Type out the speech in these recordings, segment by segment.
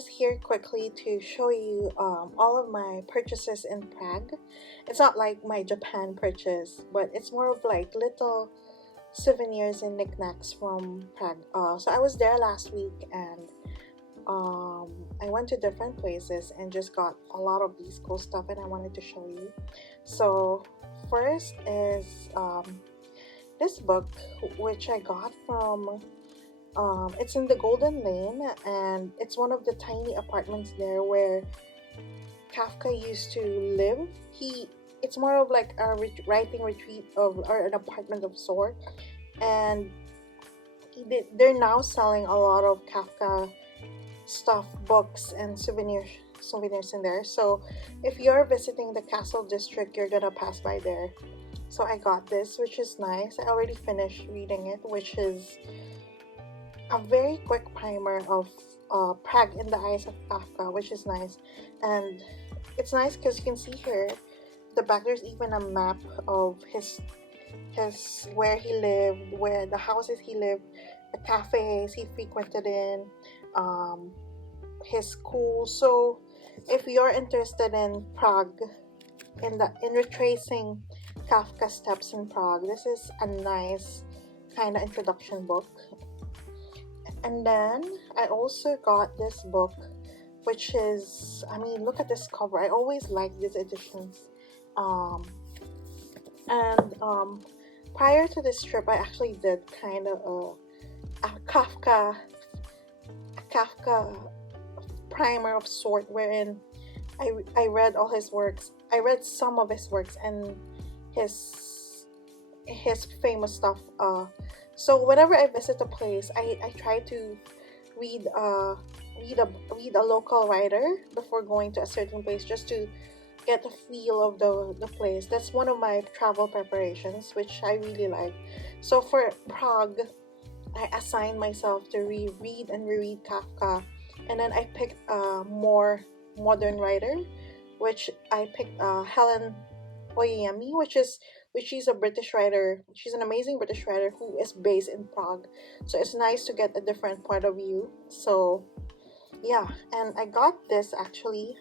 just here quickly to show you all of my purchases in Prague. It's not like my Japan purchase, but it's more of like little souvenirs and knickknacks from Prague. So I was there last week, and I went to different places and just got a lot of these cool stuff, and I wanted to show you. So first is this book, which I got from it's in the Golden Lane, and it's one of the tiny apartments there where Kafka used to live. It's more of like a writing retreat or an apartment of sort, and they're now selling a lot of Kafka stuff, books, and souvenirs in there. So if you're visiting the Castle District, you're gonna pass by there. So I got this, which is nice. I already finished reading it, which is a very quick primer of Prague in the Eyes of Kafka, which is nice. And it's nice because you can see here the back, there's even a map of his where he lived, where the houses he lived, the cafes he frequented in, his school. So if you're interested in Prague, in retracing Kafka steps in Prague, this is a nice kind of introduction book. And then I also got this book, which is, I mean, look at this cover. I always like these editions. Prior to this trip, I actually did kind of a Kafka primer of sort, wherein I read all his works. I read some of his works and his famous stuff. So whenever I visit a place, I try to read a local writer before going to a certain place, just to get the feel of the place. That's one of my travel preparations, which I really like. So for Prague, I assigned myself to reread and reread Kafka, and then I picked a more modern writer, which I picked Helen Oyeyemi, which she's a British writer. She's an amazing British writer who is based in Prague. So it's nice to get a different point of view. So yeah, and I got this actually.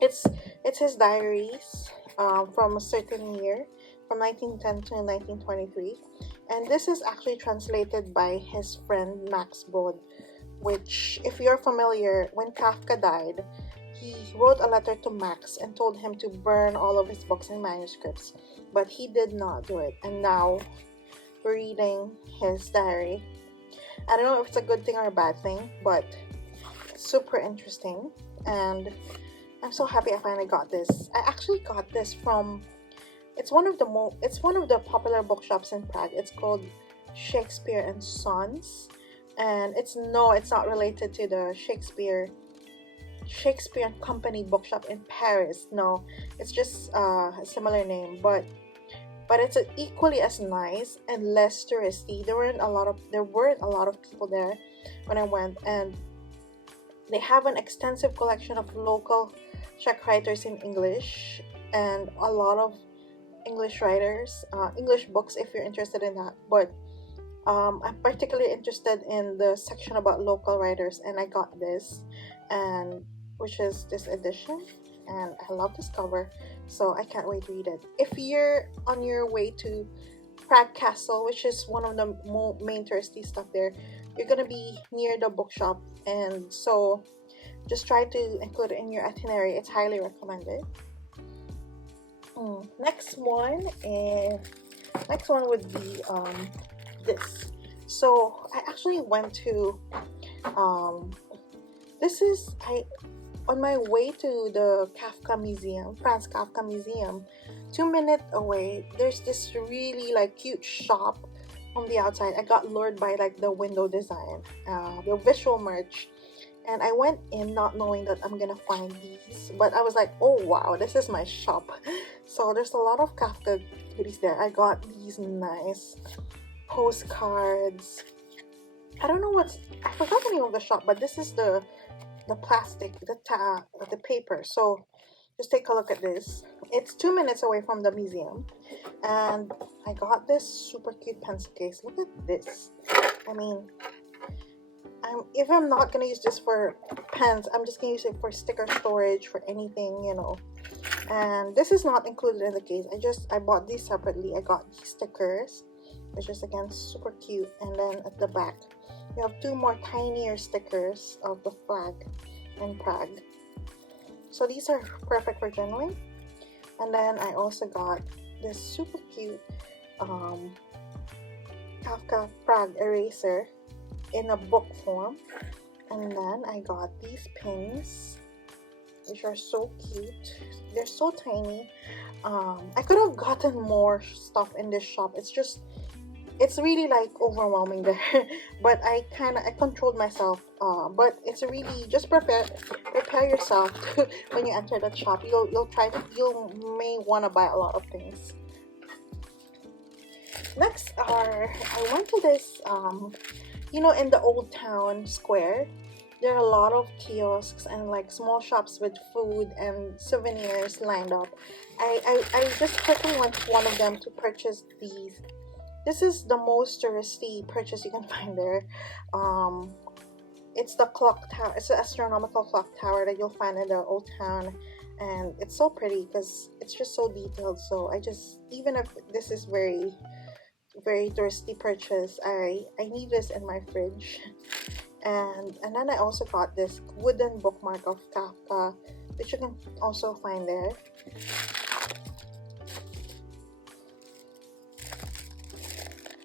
It's his diaries from a certain year, from 1910 to 1923, and this is actually translated by his friend Max Brod. Which, if you're familiar, when Kafka died, he wrote a letter to Max and told him to burn all of his books and manuscripts, but he did not do it. And now we're reading his diary. I don't know if it's a good thing or a bad thing, but super interesting, and I'm so happy I finally got this. I actually got this from, it's one of the popular bookshops in Prague. It's called Shakespeare and Sons, and it's not related to the Shakespeare and Company bookshop in Paris. No, it's just a similar name, but it's equally as nice and less touristy. There weren't a lot of people there when I went, and they have an extensive collection of local Czech writers in English, and a lot of English writers, English books if you're interested in that. But I'm particularly interested in the section about local writers, and I got this, and which is this edition, and I love this cover, so I can't wait to read it. If you're on your way to Prague Castle, which is one of the main touristy stuff there, you're gonna be near the bookshop, and so just try to include it in your itinerary. It's highly recommended. Next one would be this. So I actually went to on my way to the Kafka Museum, FRANZ Kafka Museum, 2 minutes away, there's this really like cute shop from the outside. I got lured by like the window design, the visual merch, and I went in not knowing that I'm gonna find these, but I was like, oh wow, this is my shop. So there's a lot of Kafka goodies there. I got these nice postcards. I don't know I forgot the name of the shop, but this is the plastic, the paper. So just take a look at this. It's 2 minutes away from the museum, and I got this super cute pencil case. Look at this. I mean, if I'm not gonna use this for pens, I'm just gonna use it for sticker storage, for anything, you know. And this is not included in the case. I bought these separately. I got these stickers, which is again super cute. And then at the back you have two more tinier stickers of the flag in Prague. So these are perfect for journaling. And then I also got this super cute Kafka Prague eraser in a book form. And then I got these pins, which are so cute. They're so tiny. I could have gotten more stuff in this shop. It's really like overwhelming there. But I controlled myself. But it's really, just prepare yourself when you enter the shop. You may want to buy a lot of things. Next I went to this you know, in the old town square, there are a lot of kiosks and like small shops with food and souvenirs lined up. I just quickly went to one of them to purchase these. This is the most touristy purchase you can find there. It's the clock tower. It's the astronomical clock tower that you'll find in the old town, and it's so pretty because it's just so detailed. So even if this is very touristy purchase, I need this in my fridge. And then I also got this wooden bookmark of Kafka, which you can also find there.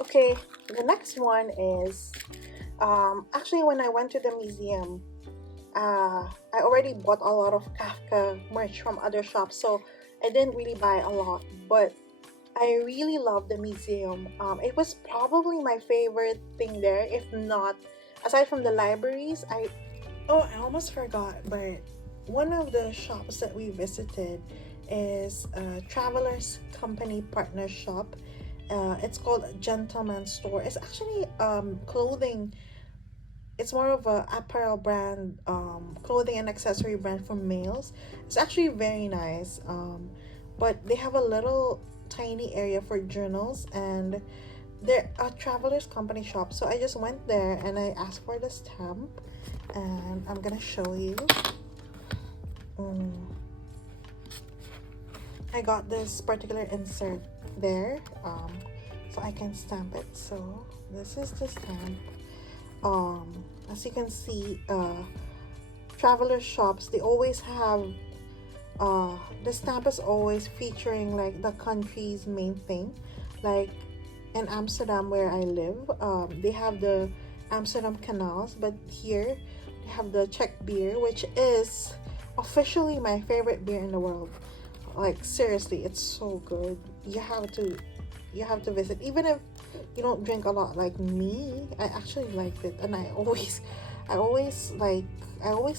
Okay, the next one is actually, when I went to the museum, I already bought a lot of Kafka merch from other shops, so I didn't really buy a lot, but I really love the museum. It was probably my favorite thing there, if not, aside from the libraries. I almost forgot, but one of the shops that we visited is a Travelers Company partner shop. It's called Gentleman's Store. It's actually clothing. It's more of a apparel brand, clothing and accessory brand for males. It's actually very nice. But they have a little tiny area for journals, and they're a Travelers Company shop. So I just went there and I asked for the stamp, and I'm gonna show you. I got this particular insert there, so I can stamp it. So this is the stamp. As you can see, traveler shops, they always have the stamp is always featuring like the country's main thing. Like in Amsterdam, where I live, they have the Amsterdam canals, but here they have the Czech beer, which is officially my favorite beer in the world. Like seriously, it's so good. You have to visit. Even if you don't drink a lot like me, I actually liked it, and I always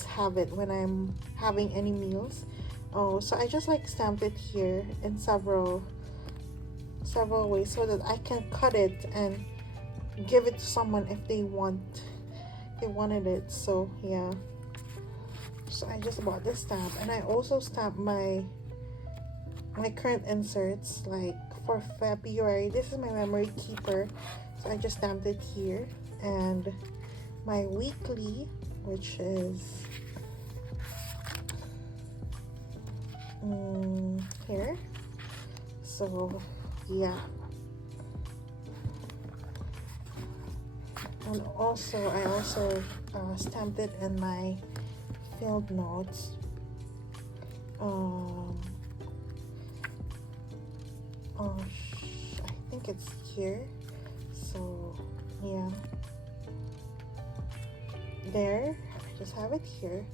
have it when I'm having any meals. So I just like stamped it here in several ways, so that I can cut it and give it to someone if they wanted it. So yeah, so I just bought this stamp, and I also stamped my current inserts, like for February. This is my memory keeper, so I just stamped it here. And my weekly, which is here. So yeah, and also I also stamped it in my field notes. I think it's here. So yeah, there, I just have it here.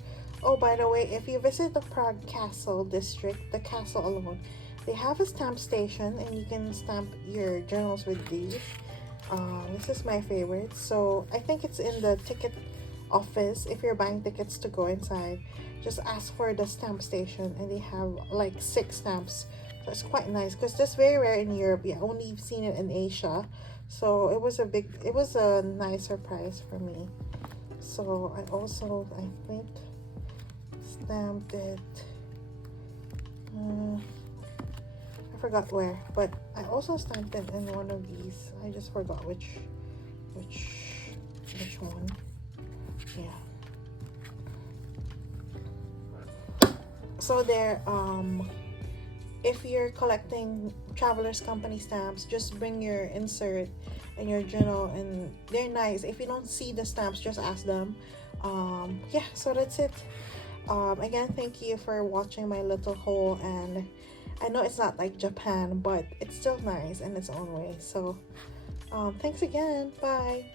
Oh, by the way, if you visit the Prague Castle district, the castle alone, they have a stamp station, and you can stamp your journals with these. This is my favorite. So I think it's in the ticket office. If you're buying tickets to go inside, just ask for the stamp station, and they have like 6 stamps. So it's quite nice, because that's very rare in Europe. Yeah, only seen it in Asia. So it was a nice surprise for me. So I also, I think, stamped it. I forgot where, but I also stamped it in one of these. I just forgot which one. Yeah. So there, if you're collecting travelers company stamps, just bring your insert and your journal, and they're nice. If you don't see the stamps, just ask them. Yeah, so that's it. Again, thank you for watching my little haul, and I know it's not like Japan, but it's still nice in its own way. So thanks again. Bye.